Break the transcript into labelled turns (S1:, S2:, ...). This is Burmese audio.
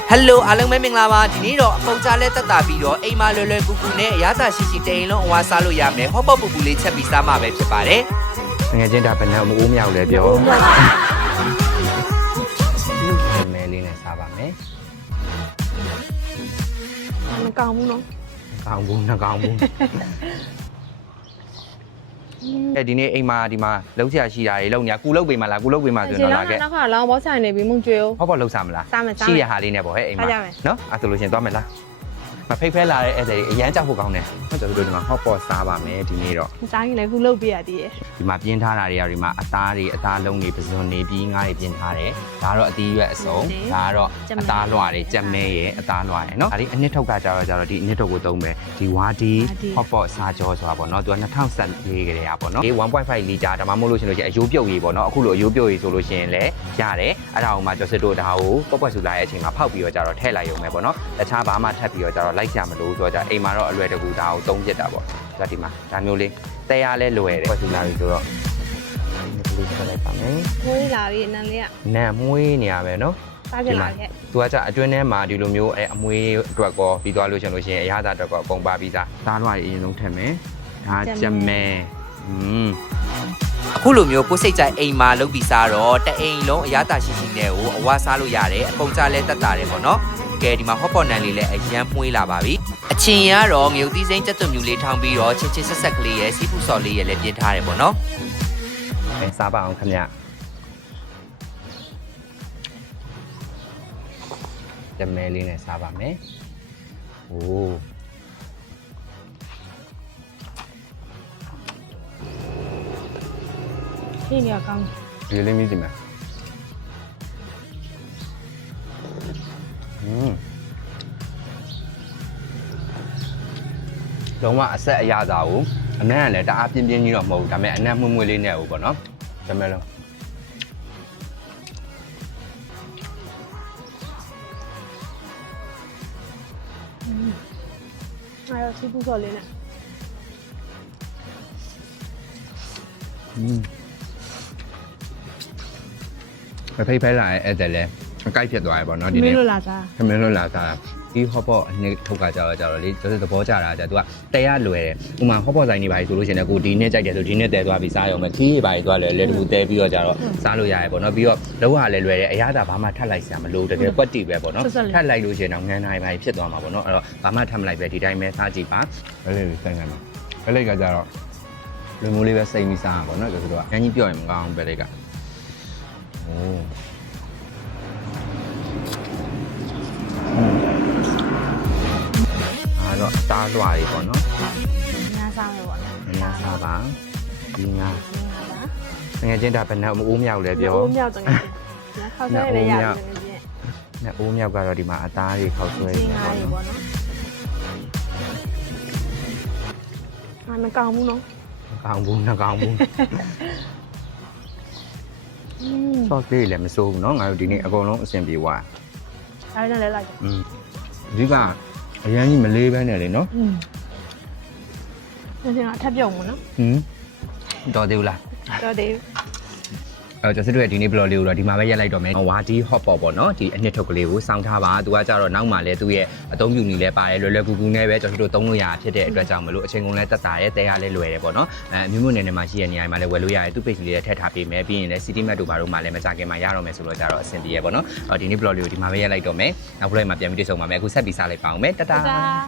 S1: Hello အားလုံးပဲမင်္ဂလာပါဒီနေ့တော့အပုံကြားလဲတက်တာပြီးတော့အိမ်မှာလွယ်လွယ်ကူကူနဲ့အရသာရှိရှိတအိမ်လုံးအဝါစားလို့ရမယ်ဟော့ပေါ့ပူပူလေးချက်ပြီးစားမှာပဲဖြစ်ပါတယ်ငွေချင်းဒါဘယ်နဲ့မအိုးမြောက်လဲပြောမဲလေးနဲ့စားပါမယ်
S2: မကောင်းဘူးနော်
S1: ကောင်းဘူးနှကောင်းဘူးဒီနေ့အိမ်မှာဒီမှာလုံးချရှိတာတွေလုံးညာကူလုတ်ပေးမလားကူလုတ်ပေးမှဆိုတော့လာခဲ့
S2: နောက်ကလောင်းဘောဆိုင်နေပြီးမုံကျွေး
S1: ဟောပေါ့လုံးစားမလားရှိရဟာလေးနဲ့ပေါ့ဟဲ့အိမ်မှာနော်အဲ့ဆိုလို့ရှင်သွားမယ်လားမဖိတ်ဖဲလာတဲ့အဲ့ဒါအရန်ကြောက်ဖို့ကောင်းတယ်ဟုတ်တယ်တို့ဒီမှာဟော့ပေါ့စားပါမယ်ဒီနေ့တော့
S2: စားရင်လည်းခုလုတ်ပေးရသေးတယ်
S1: ဒီမှာပြင်းထားတာတွေကဒီမှာအသားတွေအသားလုံးတွေပစွန်နေပြီးငါးတွေပြင်းထားတယ်ဒါကတော့အသီးရွက်အစုံဒါကတော့အသားလွှာတွေကြက်မဲရဲ့အသားလွှာရဲ့နော်ဒါဒီအနှစ်ထုတ်ကကြတော့ဒီအနှစ်ထုတ်ကိုသုံးမယ်ဒီဝါဒီဟော့ပေါ့စားကြောဆိုတာပေါ့နော်သူက2014ကလေးอ่ะပေါ့နော်ဒီ 1.5 လီတာဒါမှမဟုတ်လို့ရှင်လို့ရှိရင်အယိုးပြုတ်ရေးပေါ့နော်အခုလိုအယိုးပြုတ်ရေးဆိုလို့ရှိရင်လည်းရတယ်အဲ့ဒါကိုမှကျော်စစ်တို့ဒါကိုပေါ့ပေါ့ဆူလာရဲ့အချိန်မှာဖောက်ပြီးတော့ကြတော့ထည့်လိုက်ရုံပဲပေါ့နော်တခြားဘာမှထပ်ပြီးတော့ကြတော့လိုက်ရမလို့ဆိုတော့အိမ်မှာတော့အလွယ်တကူဒါကိုသုံးပြတာပေါ့ဒါဒီမှာဒါမျိုးလေးတဲရလဲလွယ်တယ်ပေါ့ဆူလာပြီဆိုတော့ဒီလိုထည့်လိုက်ပါမယ်
S2: မွေးလာပြီနန်းလေးက
S1: နန်းမွေးနေရပဲနော်
S2: စားကြလာခဲ့
S1: သူကကြအတွင်းထဲမှာဒီလိုမျိုးအမွေးအတွက်ကောပြီးသွားလို့ရှင်လို့ရှိရင်အရသာအတွက်ကောအကုန်ပါပြီးသားလွှားရအရင်ဆုံးထည့်မယ်ဒါကြက်မဲအခုလိုမျိုးကိုစိတ်ကြိုက်အိမ်မှာလုပ်ပြီးစားတော့တအိမ်လုံးအရသာရှိရှိနဲ့ကိုအဝါစားလို့ရတယ်အကုန်ကြလဲတက်တာတယ်ပေါ့နော်ကဲဒီမှာဟော့ပေါ့နန်လေးလည်းအရန်မှုေးလာပါပြီအချင်းရတော့ငရုတ်သီးစိမ်းကြက်သွန်မြူလေးထောင်းပြီးတော့ချစ်ချစ်ဆက်ဆက်ကလေးရဲ့စီးပူဆော်လေးရဲ့လည်းပြင်ထားတယ်ပေါ့နော်အဲစားပါအောင်ခင်ဗျတမဲလေးနဲ့စားပါမယ်โอ้
S2: ဒီနေရာကောင်း
S1: ဒီလေးမြည်ကြည့်မယ်လုံးဝအဆက်အရသာကိုအနံ့ကလည်းတအားပြင်းပြင်းကြီးတော့မဟုတ်ဘူးဒါပေမဲ့အနံ့မှုမွေးလေးနဲ့ဟုတ်ပေါ့နော်ဒါမဲ့လုံး
S2: အဲ့တော့စီးပူဆော်လေးနဲ့
S1: ဖိတ်ဖဲလာရဲ့အဲ့ဒါလည်းအကိုက်ဖြစ်သွားရပေါ့နော်
S2: ဒီနေ့မင်းလို့လာစား
S1: မင်းလို့လာစားဒီဟော့ပေါ့အနေထုတ်ကကြတော့လေသဘောကျတာကြသူကတရားလွယ်တယ်ဥမာဟော့ပေါ့ဆိုင်နေပါဆိုလို့ရှိရင်ကိုဒီနေ့ကြိုက်တယ်ဆိုဒီနေ့တဲသွားပြီးစားရုံပဲခီးပါသွားလဲတကူတဲပြီးတော့ကြတော့စားလို့ရတယ်ပေါ့နော်ပြီးတော့လောကလည်းလွယ်တယ်အရသာဘာမှထပ်လိုက်စရာမလိုတကယ်ကွက်တီပဲပေါ့နော်ထပ်လိုက်လို့ရှိရင်တော့ငန်းနိုင်ပါဖြစ်သွားမှာပေါ့နော်အဲ့တော့ဘာမှထပ်မလိုက်ပဲဒီတိုင်းပဲစားကြည့်ပါဘယ်လေးစိုင်းနိုင်မှာဘယ်လေးကကြတော့လူမျိုးလေးပဲစိတ်မိစားပါပေါ့နော်ဆိုတော့အရင်ကြီးပြောရင်မကောင်းဘယ်လေးကโอ้တော့တားလွှာတွေပေါ့နော်
S2: ငါစားမယ်ပေါ့
S1: ငါစားပါဒီငါငယ်ချင်းဒါဘယ်နဲ့အိုးမြောက်လဲပြော
S2: အိုးမြောက်တကယ်ခေါက်ဆွဲရရတယ်ငယ်ချင်း
S1: နဲ့အိုးမြောက်ကတော့ဒီမှာအသားတွေခေါက်ဆွဲနေ
S2: ပေါ့နော်မကောင်းဘူးနော်
S1: ကောင်းဘူးနှကောင်းဘူးဆော့စ်လေးလည်းမစိုးဘူးเนาะငါတို့ဒီနေ့အကုန်လုံးအဆင်ပြေသွား
S2: ဒါနဲ့လည်းလိုက်
S1: ဒီကအရန်ကြီးမလေးပဲနဲ့လေနော်
S2: ဒါကထပ်ပြုံမနော်
S1: တော်သေးဘူးလား
S2: တော်သေး
S1: ကျွန်တော်တို့ဒီနေ့ blog လေးကိုတော့ဒီမှာပဲရက်လိုက်တော့မယ်ဝါဒီ hot pot ပေါ့နော်ဒီအနှစ်ထုတ်ကလေးကိုစောင်းထားပါသူကကြတော့နောက်မှလည်းသူ့ရဲ့အသုံးပြုနည်းလည်းပါတယ်လွယ်လွယ်ကူကူနဲ့ပဲကျွန်တော်တို့သုံးလို့ရဖြစ်တဲ့အတွက်ကြောင့်မလို့အချိန်ကုန်လည်းတက်တာရဲတဲရလည်းလွယ်တယ်ပေါ့နော်မြို့နယ်မှာရှိတဲ့နေရာမှာလည်းဝယ်လို့ရတယ်သူ့ page လေးလည်းထည့်ထားပေးမယ်ပြီးရင်လည်း city map တို့ဘာတို့မှလည်းမကြခင်မှာရတော့မယ်ဆိုတော့ကြတော့အဆင်ပြေရပေါ့နော်ဒီနေ့ blog လေးကိုဒီမှာပဲရက်လိုက်တော့မယ်နောက် blog မှာပြန်ပြီးတွေ့ဆုံပါမယ်အခုဆက်ပြီးစားလိုက်ပါအောင်မယ်တတာ